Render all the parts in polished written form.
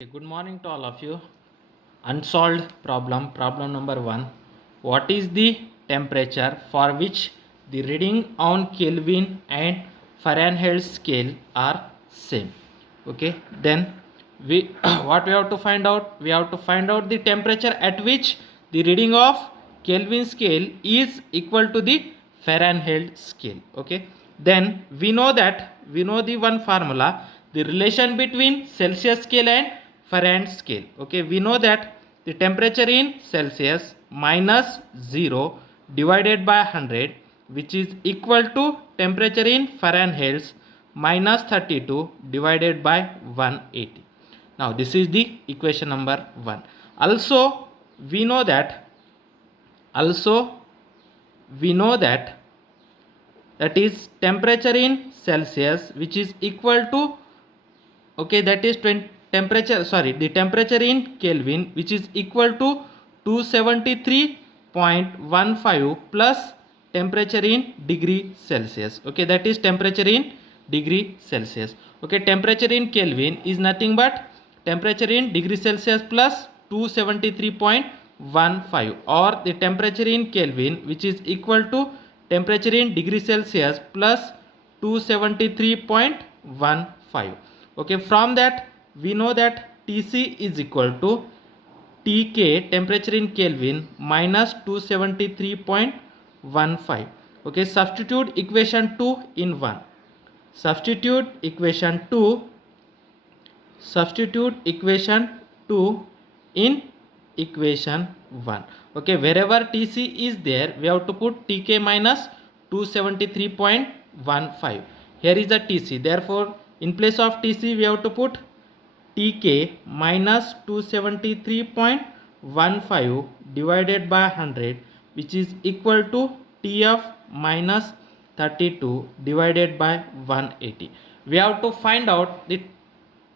Okay, good morning to all of you. Unsolved problem number 1. What is the temperature for which the reading on Kelvin and Fahrenheit scale are same? Okay, then we what we have to find out? We have to find out the temperature at which the reading of Kelvin scale is equal to the Fahrenheit scale. Okay, then we know the one formula, the relation between Celsius scale and Fahrenheit scale. Okay, we know that the temperature in Celsius minus 0 divided by 100, which is equal to temperature in Fahrenheit minus 32 divided by 180. Now this is the equation number 1. Also we know that also we know that that is temperature in Celsius, which is equal to, okay, that is 20 temperature, sorry, the temperature in Kelvin, which is equal to 273.15 plus temperature in degree Celsius. Okay, that is temperature in degree Celsius. Okay, temperature in Kelvin is nothing but temperature in degree Celsius plus 273.15, or the temperature in Kelvin, which is equal to temperature in degree Celsius plus 273.15. Okay, from that we know that Tc is equal to Tk, temperature in Kelvin, minus 273.15. Okay, substitute equation 2 in 1. Substitute equation 2 in equation 1. Okay, wherever Tc is there, we have to put Tk minus 273.15. Here is the Tc, therefore in place of Tc we have to put Tk minus 273.15 divided by 100, which is equal to Tf minus 32 divided by 180. We have to find out the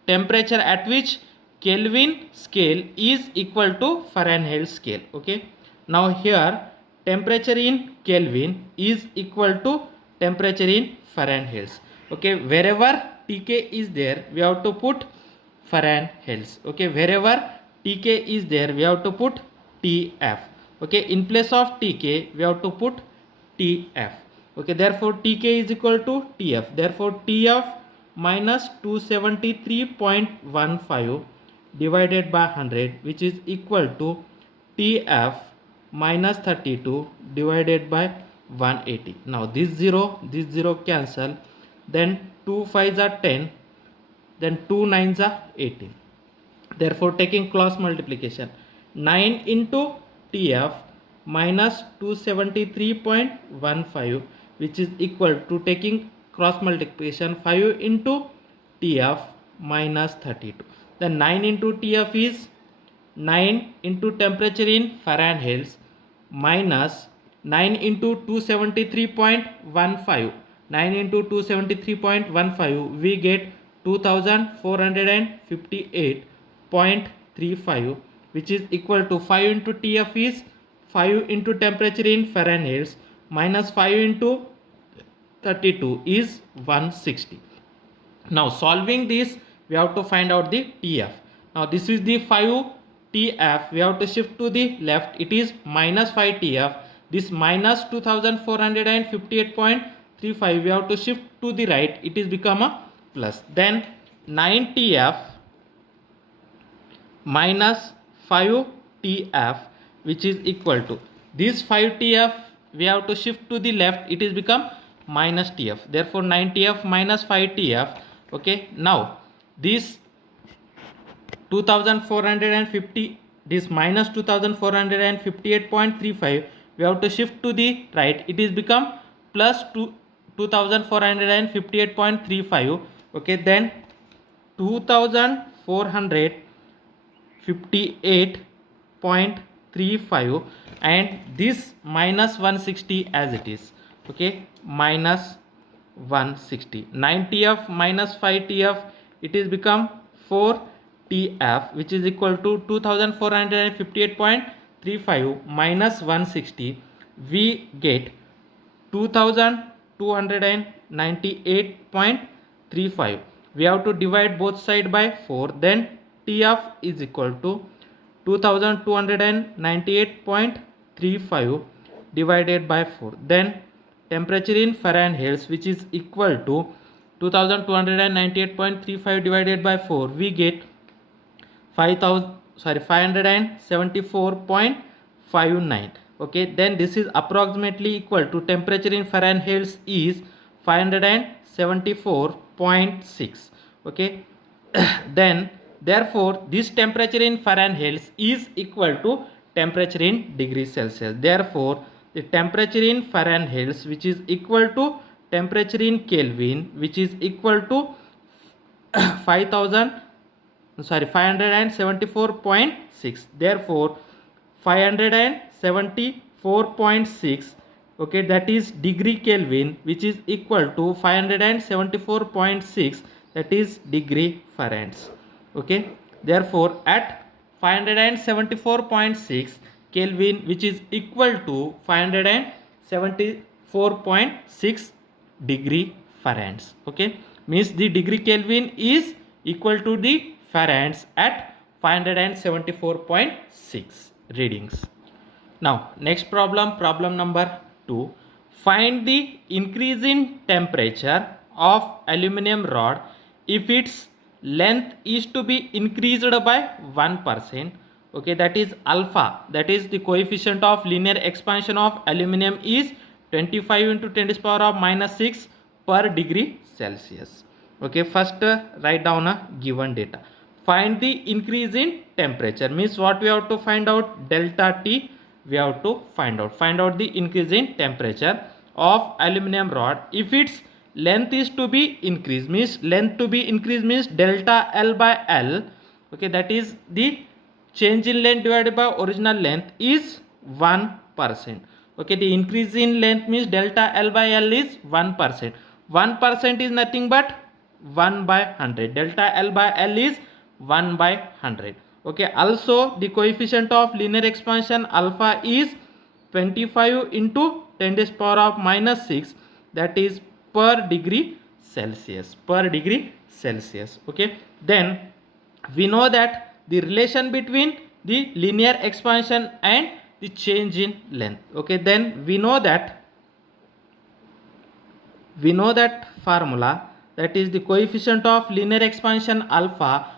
temperature at which Kelvin scale is equal to Fahrenheit scale. Okay, now here temperature in Kelvin is equal to temperature in Fahrenheit. Okay, wherever Tk is there we have to put Fahrenheit. Okay, wherever Tk is there we have to put Tf. Okay, in place of Tk we have to put Tf. Okay, therefore Tk is equal to Tf, therefore Tf minus 273.15 divided by 100, which is equal to Tf minus 32 divided by 180. Now this 0 cancel, then 2 5s are 10, then 2 9s are 18. Therefore taking cross multiplication, 9 into Tf minus 273.15, which is equal to, taking cross multiplication, 5 into Tf minus 32. Then 9 into Tf is 9 into temperature in Fahrenheit minus 9 into 273.15. 9 into 273.15, we get 2458.35, which is equal to 5 into Tf is 5 into temperature in Fahrenheit minus 5 into 32 is 160. Now solving this we have to find out the Tf. Now this is the 5 Tf, we have to shift to the left, it is minus 5 Tf. This minus 2458.35 we have to shift to the right, it is become a plus. Then 9 Tf minus 5 Tf, which is equal to, this 5 Tf we have to shift to the left, it is become minus Tf, therefore 9 Tf minus 5 Tf. Okay, now this 2450, this minus 2458.35 we have to shift to the right, it is become plus 2458.35. okay, then 2458.35 and this minus 160 as it is. Okay, minus 160, 9 Tf minus 5 Tf, it is become 4 Tf, which is equal to 2458.35 minus 160, we get 2298.35. We have to divide both side by 4, then Tf is equal to 2298.35 divided by 4. Then temperature in Fahrenheit, which is equal to 2298.35 divided by 4, we get 574.59. Okay, then this is approximately equal to temperature in Fahrenheit is 574.6. okay. Then therefore this temperature in Fahrenheit is equal to temperature in degrees Celsius. Therefore the temperature in Fahrenheit, which is equal to temperature in Kelvin, which is equal to 574.6. Therefore 574.6, okay, that is degree Kelvin, which is equal to 574.6, that is degree Fahrenheit. Okay, therefore at 574.6 Kelvin, which is equal to 574.6 degree Fahrenheit. Okay, means the degree Kelvin is equal to the Fahrenheit at 574.6 readings. Now next problem, problem number 2. Find the increase in temperature of aluminum rod if its length is to be increased by 1%. Okay, that is alpha, that is the coefficient of linear expansion of aluminum is 25 into 10 to the power of minus 6 per degree Celsius. Okay, first write down a given data. Find the increase in temperature, means what we have to find out? Delta T we have to find out the increase in temperature of aluminum rod if its length is to be increased, means length to be increased means delta L by L. Okay, that is the change in length divided by original length is 1%. Okay, the increase in length means delta L by L is 1%. 1% is nothing but 1 by 100. Delta L by L is 1 by 100. Okay, also the coefficient of linear expansion alpha is 25 into 10 to the power of minus 6, that is per degree Celsius, per degree Celsius. Okay, then we know that the relation between the linear expansion and the change in length. Okay, then we know that formula, that is the coefficient of linear expansion alpha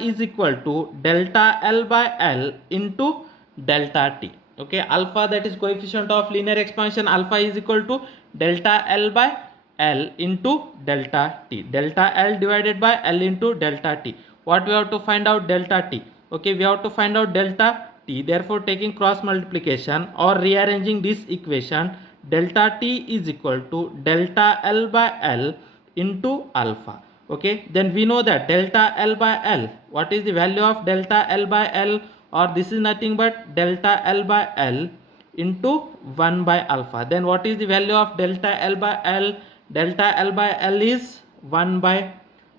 is equal to delta L by L into delta T. Okay, alpha, that is coefficient of linear expansion alpha, is equal to delta L by L into delta T, delta L divided by L into delta T. What we have to find out? Delta T. Okay, we have to find out delta T. Therefore taking cross multiplication or rearranging this equation, delta T is equal to delta L by L into alpha. Okay, then we know that delta L by L, what is the value of delta L by L? Or this is nothing but delta L by L into 1 by alpha. Then what is the value of delta L by L? Delta L by L is 1 by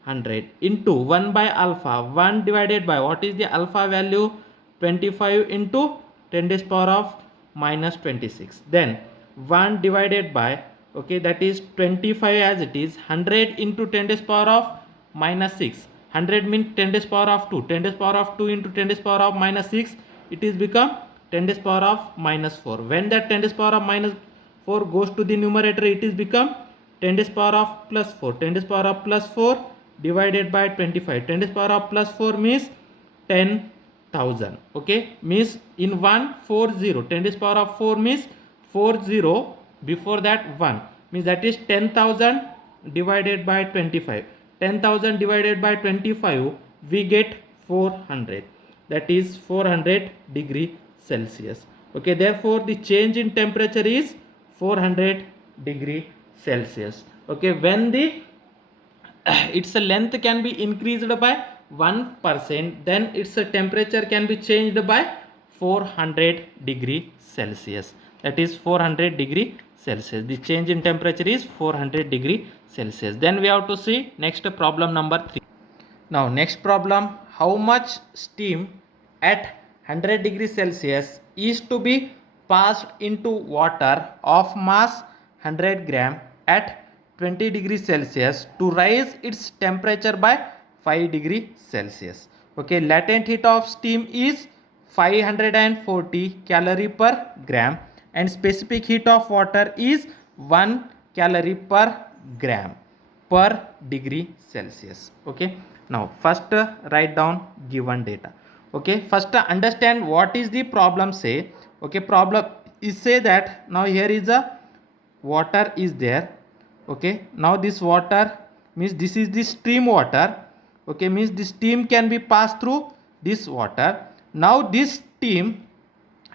100 into 1 by alpha. 1 divided by, what is the alpha value? 25 into 10 to the power of minus 26. Then 1 divided by, okay, that is 25 as it is, 100 into 10 to the power of minus 6. 100 means 10 to the power of 2. 10 to the power of 2 into 10 to the power of minus 6, it is become 10 to the power of minus 4. When that 10 to the power of minus 4 goes to the numerator, it is become 10 to the power of plus 4. 10 to the power of plus 4 divided by 25. 10 to the power of plus 4 means 10,000. Okay, means in 140. 10 to the power of 4 means 40, before that 1, means that is 10,000 divided by 25. 10,000 divided by 25, we get 400, that is 400 degree Celsius. Okay, therefore the change in temperature is 400 degree Celsius. Okay, when the its length can be increased by 1%, then its temperature can be changed by 400 degree Celsius, that is 400 degree Celsius. The change in temperature is 400 degree Celsius. Then we have to see next problem number 3. Now next problem, how much steam at 100 degree Celsius is to be passed into water of mass 100 gram at 20 degree Celsius to raise its temperature by 5 degree Celsius. Okay, latent heat of steam is 540 calorie per gram and specific heat of water is 1 calorie per gram per degree Celsius. Okay, now first write down given data. Okay, first understand what is the problem say. Okay, problem is say that now here is a water is there. Okay, now this water means this is the stream water. Okay, means the steam can be passed through this water. Now this steam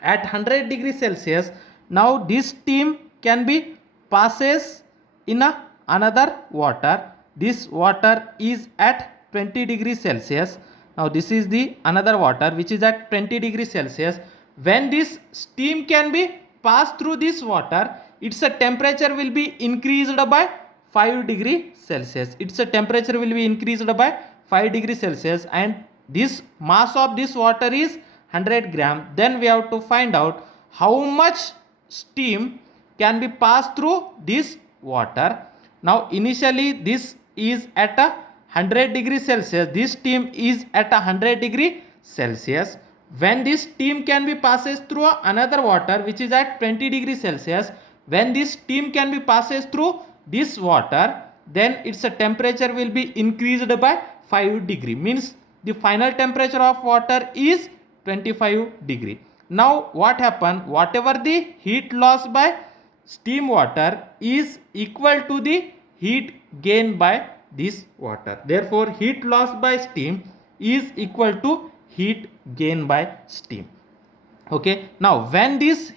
at 100 degrees Celsius, now this steam can be passes in a another water. This water is at 20 degrees Celsius. Now this is the another water which is at 20 degrees Celsius. When this steam can be passed through this water, its a temperature will be increased by 5 degree Celsius. Its a temperature will be increased by 5 degree Celsius and this mass of this water is 100 gram. Then we have to find out how much steam can be passed through this water. Now initially this is at a 100 degree Celsius. This steam is at a 100 degree Celsius. When this steam can be passes through another water which is at 20 degrees Celsius, when this steam can be passes through this water, then its a temperature will be increased by 5 degree, means the final temperature of water is 25 degree. Now what happen, whatever the heat loss by steam water is equal to the heat gain by this water. Therefore heat loss by steam is equal to heat gain by steam. Okay, now when this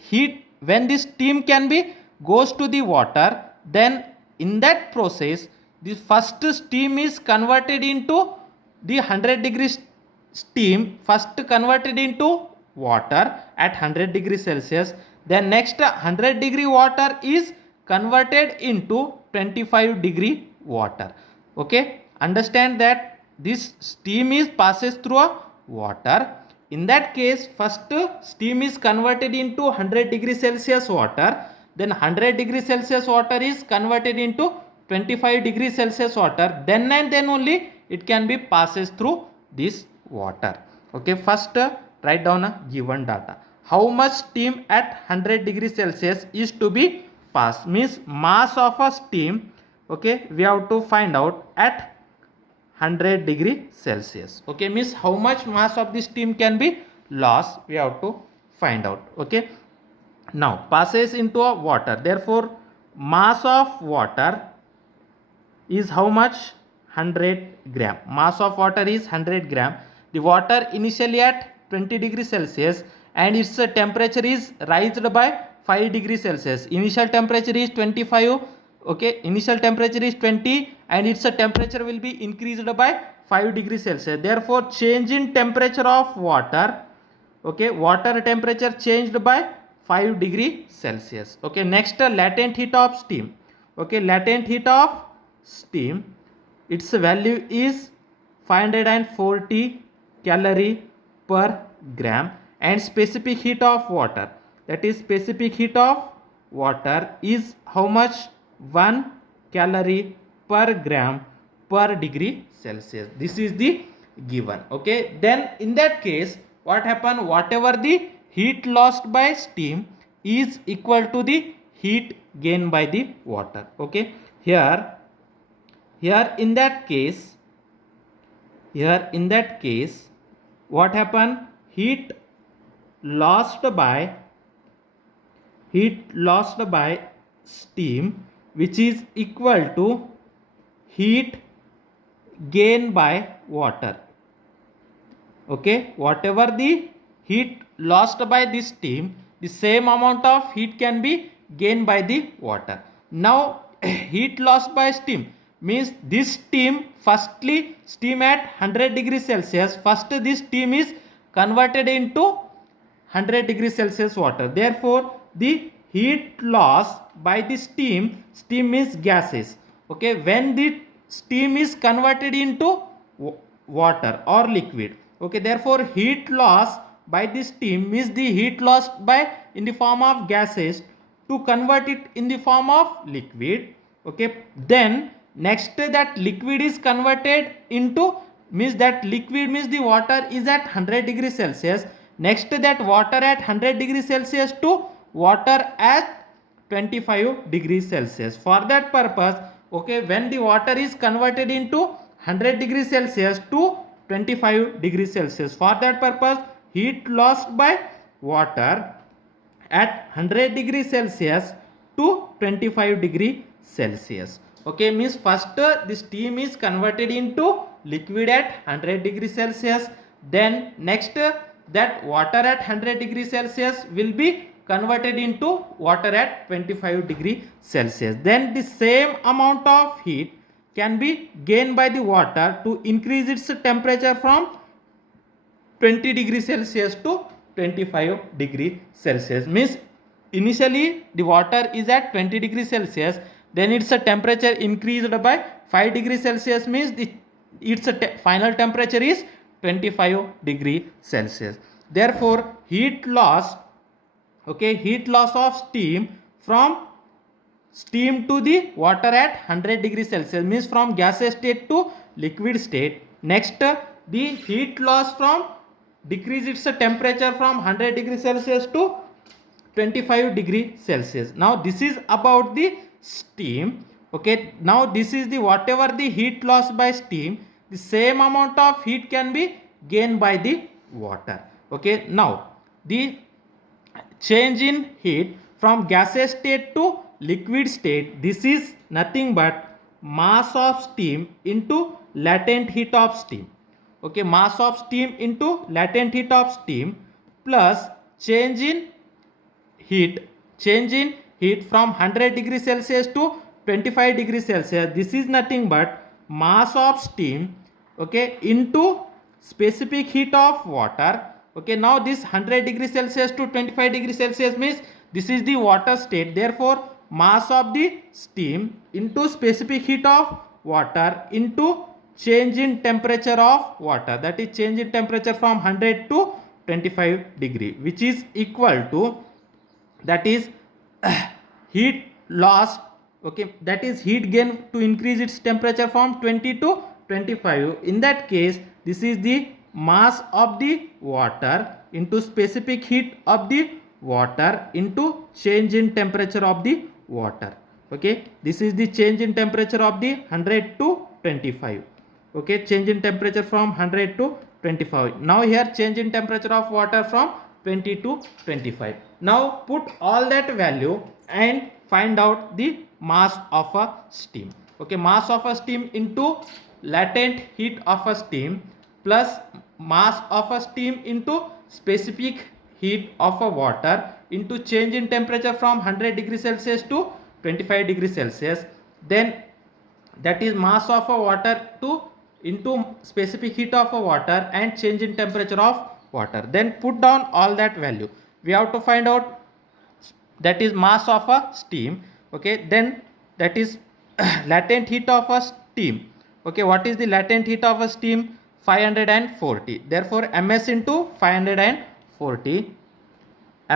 steam can be goes to the water, then in that process the first steam is converted into the 100 degrees steam, first converted into water at 100 degrees Celsius. Then next 100 degree water is converted into 25 degree water. Okay, understand that this steam is passes through a water. In that case first steam is converted into 100 degree Celsius water, then 100 degree Celsius water is converted into 25 degree Celsius water, then and then only it can be passes through this water. Okay, first write down a given data. How much steam at 100 degree Celsius is to be passed, means mass of a steam. Okay, we have to find out at 100 degree Celsius. Okay, means how much mass of the steam can be lost, we have to find out. Okay, now passes into a water, therefore mass of water is how much, 100 gram. Mass of water is 100 gram. The water initially at 20 degrees Celsius and its temperature is raised by 5 degrees Celsius. Initial temperature is 25. Okay, initial temperature is 20 and its temperature will be increased by 5 degrees Celsius. Therefore change in temperature of water, okay, water temperature changed by 5 degree Celsius. Okay, next latent heat of steam. Okay, latent heat of steam, its value is 540 calorie per gram and specific heat of water, that is specific heat of water is how much, 1 calorie per gram per degree Celsius. This is the given. Okay, then in that case what happen, whatever the heat lost by steam is equal to the heat gained by the water. Okay, here in that case what happen, heat lost by steam which is equal to heat gained by water. Okay, whatever the heat lost by this steam, the same amount of heat can be gained by the water. Now heat lost by steam means this steam, firstly steam at 100 degrees Celsius, first this steam is converted into 100 degrees Celsius water. Therefore the heat loss by the steam means gases. Okay, when the steam is converted into water or liquid. Okay, therefore heat loss by the steam means the heat lost by in the form of gases to convert it in the form of liquid. Okay, then next that liquid is converted into means that liquid means the water is at 100 degrees Celsius. Next that water at 100 degrees Celsius to water at 25 degrees Celsius. For that purpose, okay, when the water is converted into 100 degrees Celsius to 25 degrees Celsius, for that purpose heat lost by water at 100 degrees Celsius to 25 degree Celsius. Okay, means first the steam is converted into liquid at 100 degrees Celsius. Then next that water at 100 degrees Celsius will be converted into water at 25 degree Celsius. Then the same amount of heat can be gained by the water to increase its temperature from 20 degrees Celsius to 25 degree Celsius. Means initially the water is at 20 degrees Celsius, then its temperature increased by 5 degrees Celsius, means its final temperature is 25 degree Celsius. Therefore heat loss, okay, heat loss of steam from steam to the water at 100 degrees Celsius, means from gaseous state to liquid state. Next the heat loss from decrease its temperature from 100 degrees Celsius to 25 degree Celsius. Now this is about the steam. Okay, now this is the whatever the heat loss by steam, the same amount of heat can be gained by the water. Okay, now the change in heat from gaseous state to liquid state, this is nothing but mass of steam into latent heat of steam. Okay, mass of steam into latent heat of steam plus change in heat from 100 degrees Celsius to 25 degrees Celsius. This is nothing but mass of steam, okay, into specific heat of water. Okay, now this 100 degrees Celsius to 25 degrees Celsius means this is the water state. Therefore mass of the steam into specific heat of water into change in temperature of water, that is change in temperature from 100 to 25 degree, which is equal to, that is heat loss, okay, that is heat gain to increase its temperature from 20 to 25. In that case this is the mass of the water into specific heat of the water into change in temperature of the water. Okay, this is the change in temperature of the 100 to 25. Okay, change in temperature from 100 to 25. Now here change in temperature of water from 20 to 25. Now put all that value and find out the mass of a steam. Okay, mass of a steam into latent heat of a steam plus mass of a steam into specific heat of a water into change in temperature from 100 degrees Celsius to 25 degrees Celsius. Then that is mass of a water to into specific heat of a water and change in temperature of water. Then put down all that value. We have to find out, that is mass of a steam. Okay, then that is latent heat of a steam. Okay, what is the latent heat of a steam? 540. Therefore ms into 540,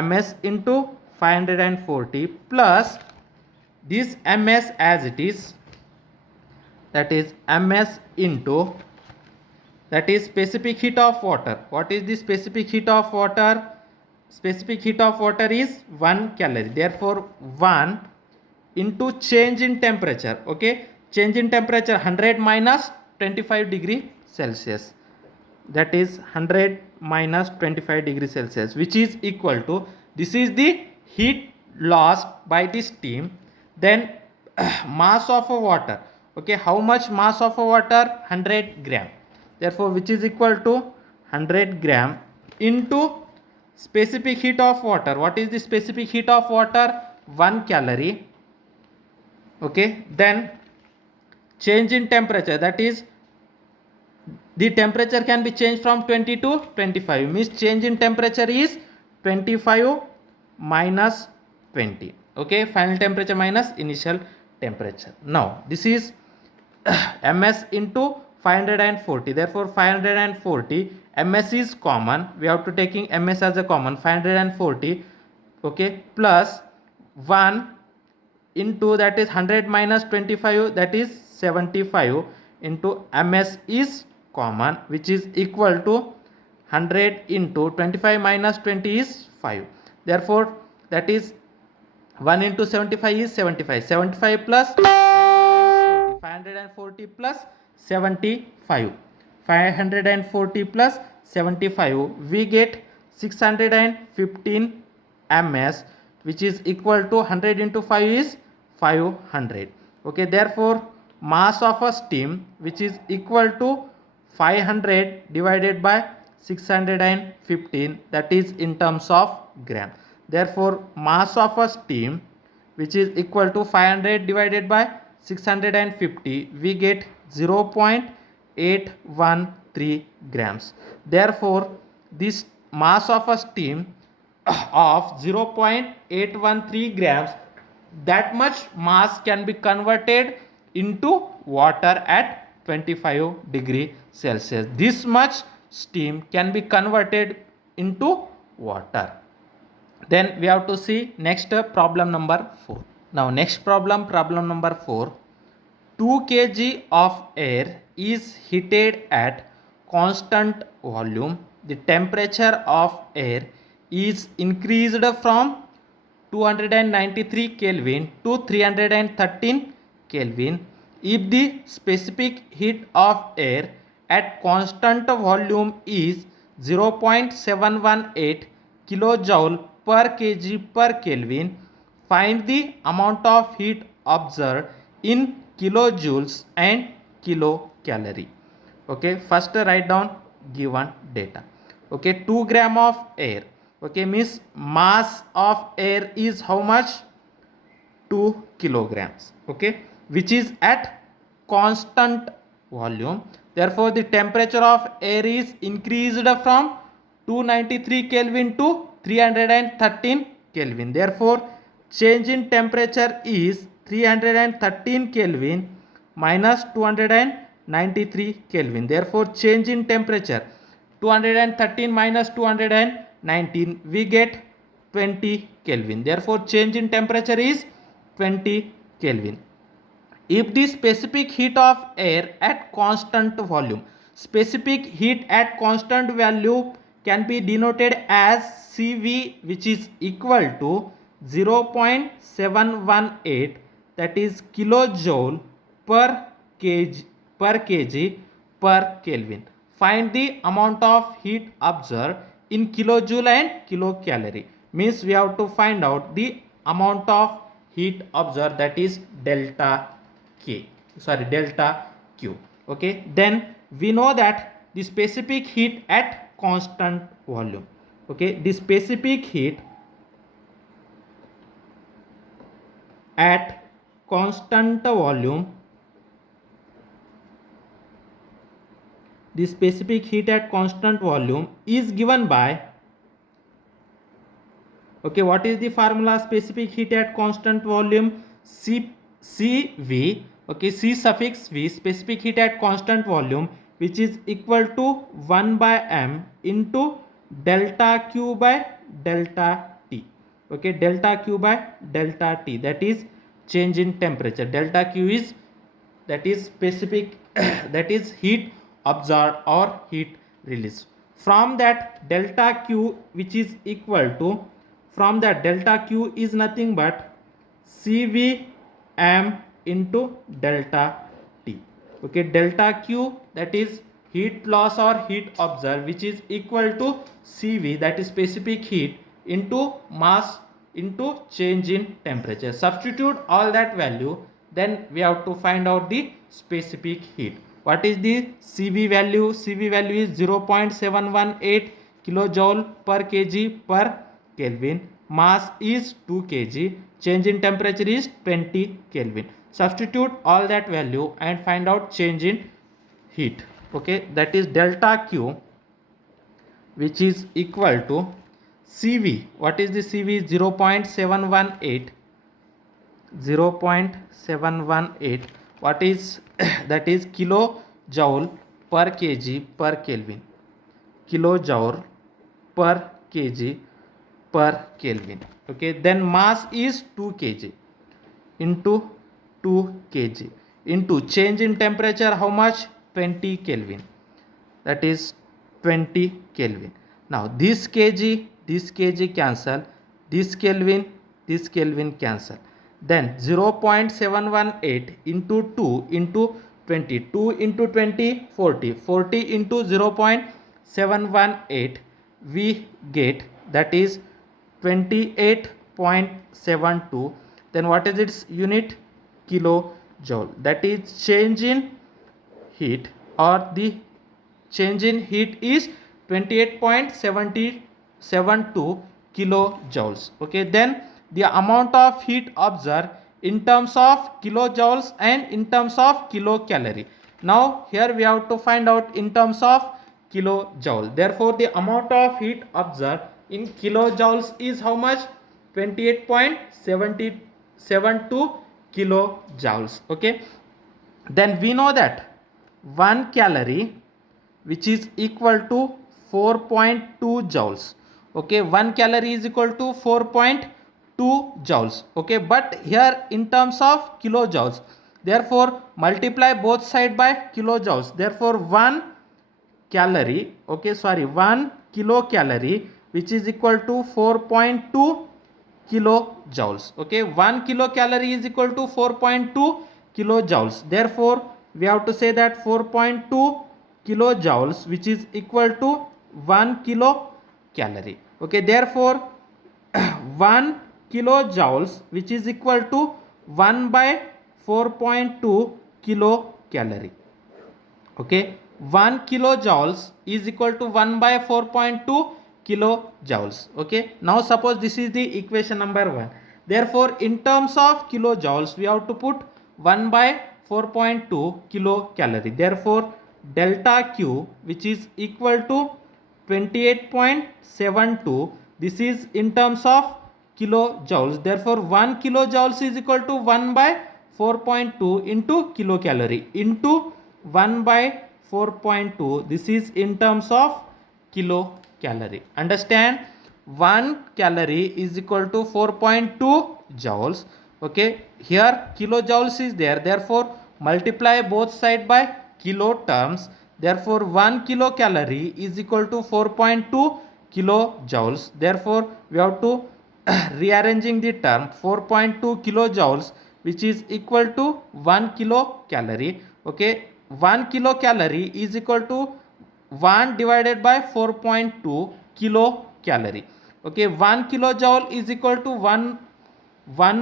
ms into 540 plus this ms as it is, that is ms into, that is specific heat of water. What is the specific heat of water? Specific heat of water is 1 calorie. Therefore 1 into change in temperature. Okay, change in temperature 100 minus 25 degree Celsius, that is 100 minus 25 degree Celsius, which is equal to, this is the heat lost by the steam. Then mass of a water. Okay, how much mass of a water? 100 gram. Therefore which is equal to 100 gram into specific heat of water. What is the specific heat of water? 1 calorie. Okay, then change in temperature, that is the temperature can be changed from 20 to 25, means change in temperature is 25 minus 20. Okay, final temperature minus initial temperature. Now this is ms into 540. Therefore 540, ms is common, we have to taking ms as a common, 540. Okay, plus 1 into, that is 100 minus 25, that is 75 into ms is common, which is equal to 100 into 25 minus 20 is 5. Therefore, that is 1 into 75 is 75. 75 plus 540 plus 75. 540 plus 75. We get 615 ms, which is equal to 100 into 5 is 500. Okay, therefore mass of a steam, which is equal to 500 divided by 615, that is in terms of gram. Therefore mass of a steam, which is equal to 500 divided by 650, we get 0.813 grams. Therefore this mass of a steam of 0.813 grams, that much mass can be converted into water at 25 degree Celsius. This much steam can be converted into water. Then we have to see next problem number 4. Now next problem number 4. 2 kg of air is heated at constant volume. The temperature of air is increased from 293 Kelvin to 313 Kelvin. If the specific heat of air at constant volume is 0.718 kilojoule per kg per Kelvin, find the amount of heat observed in kilojoules and kilocalorie. Okay, first write down given data. Okay, 2 gram of air. Okay, means mass of air is how much? 2 kilograms. Okay, which is at constant volume. Therefore the temperature of air is increased from 293 Kelvin to 313 Kelvin. Therefore change in temperature is 313 Kelvin minus 293 Kelvin. Therefore change in temperature 213 minus 219, we get 20 Kelvin. Therefore change in temperature is 20 Kelvin. If the specific heat of air at constant volume, specific heat at constant value can be denoted as Cv, which is equal to 0.718, that is kilojoule per kg per Kelvin. Find the amount of heat observed in kilojoule and kilocalorie. Means we have to find out the amount of heat observed, that is delta Q. Okay, then we know that the specific heat at constant volume. Okay, the specific heat at constant volume, the specific heat at constant volume is given by, okay, what is the formula? Specific heat at constant volume, CV, okay, C suffix V, specific heat at constant volume, which is equal to 1 by m into delta Q by delta T. Okay, delta Q by delta T, that is change in temperature. Delta Q is, that is specific that is heat observed or heat release. From that delta Q, which is equal to, from that delta Q is nothing but CVm into delta T. Okay, delta Q, that is heat loss or heat observed, which is equal to Cv, that is specific heat, into mass into change in temperature. Substitute all that value, then we have to find out the specific heat. What is the Cv value? Cv value is 0.718 kilojoule per kg per Kelvin. Mass is 2 kg. Change in temperature is 20 Kelvin. Substitute all that value and find out change in heat. Okay, that is delta Q, which is equal to Cv. What is the Cv? 0.718. 0.718. What is that is kilojoule per kg per Kelvin. Kilojoule per kg per Kelvin. Okay, then mass is 2 kg into 2 kg into change in temperature, how much? 20 Kelvin. that is 20 Kelvin. Now this kg cancel, this Kelvin cancel. Then 0.718 into 2 into 20, 2 into 20, 40, 40 into 0.718, we get that is 28.72. Then what is its unit? Kilojoule. That is change in heat, or the change in heat is 28.72 kilojoules. Okay, then the amount of heat observed in terms of kilojoules and in terms of kilocalorie. Now here we have to find out in terms of kilojoule. Therefore the amount of heat observed in kilojoules is how much? 28.72 kilojoules. Okay, then we know that 1 calorie, which is equal to 4.2 joules. Okay, 1 calorie is equal to 4.2 joules. Okay, but here in terms of kilojoules, therefore multiply both side by kilojoules. Therefore 1 calorie, okay, sorry, 1 kilocalorie, which is equal to 4.2 kilojoules. Okay, 1 kilocalorie is equal to 4.2 kilojoules. Therefore we have to say that 4.2 kilojoules, which is equal to 1 kilocalorie. Okay, therefore 1 kilojoules, which is equal to 1 by 4.2 kilocalorie. Okay, 1 kilojoules is equal to 1 by 4.2 kilojoules. Okay, now suppose this is the equation number 1. Therefore in terms of kilojoules we have to put 1 by 4.2 kilocalorie. Therefore delta Q, which is equal to 28.72, this is in terms of kilojoules. Therefore 1 kilojoules is equal to 1 by 4.2 into kilocalorie into 1 by 4.2, this is in terms of kilocalorie. Understand? 1 calorie is equal to 4.2 joules. Okay, here kilojoules is there, therefore multiply both side by kilo terms. Therefore 1 kilocalorie is equal to 4.2 kilojoules. Therefore we have to rearranging the term 4.2 kilojoules, which is equal to 1 kilocalorie. Okay, 1 kilocalorie is equal to 1 divided by 4.2 kilocalorie. Okay, 1 kilojoule is equal to 1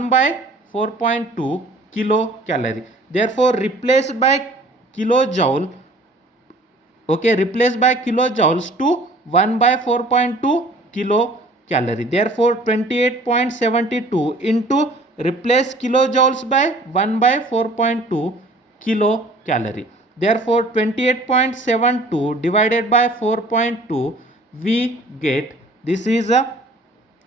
by 4.2 kilocalorie. Therefore replace by kilojoule. Okay, replace by kilojoules to 1 by 4.2 kilocalorie. Therefore 28.72 into replace kilojoules by 1 by 4.2 kilocalorie. Therefore 28.72 divided by 4.2, we get this is a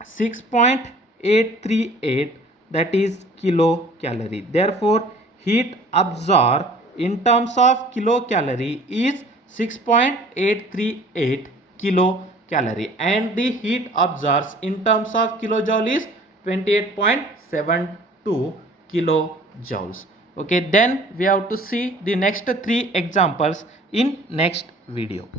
6.838, that is kilocalorie. Therefore heat absorbed in terms of kilocalorie is 6.838 kilocalorie, and the heat absorbed in terms of kilojoule is 28.72 kilojoules. Okay, then we have to see the next 3 examples in next video.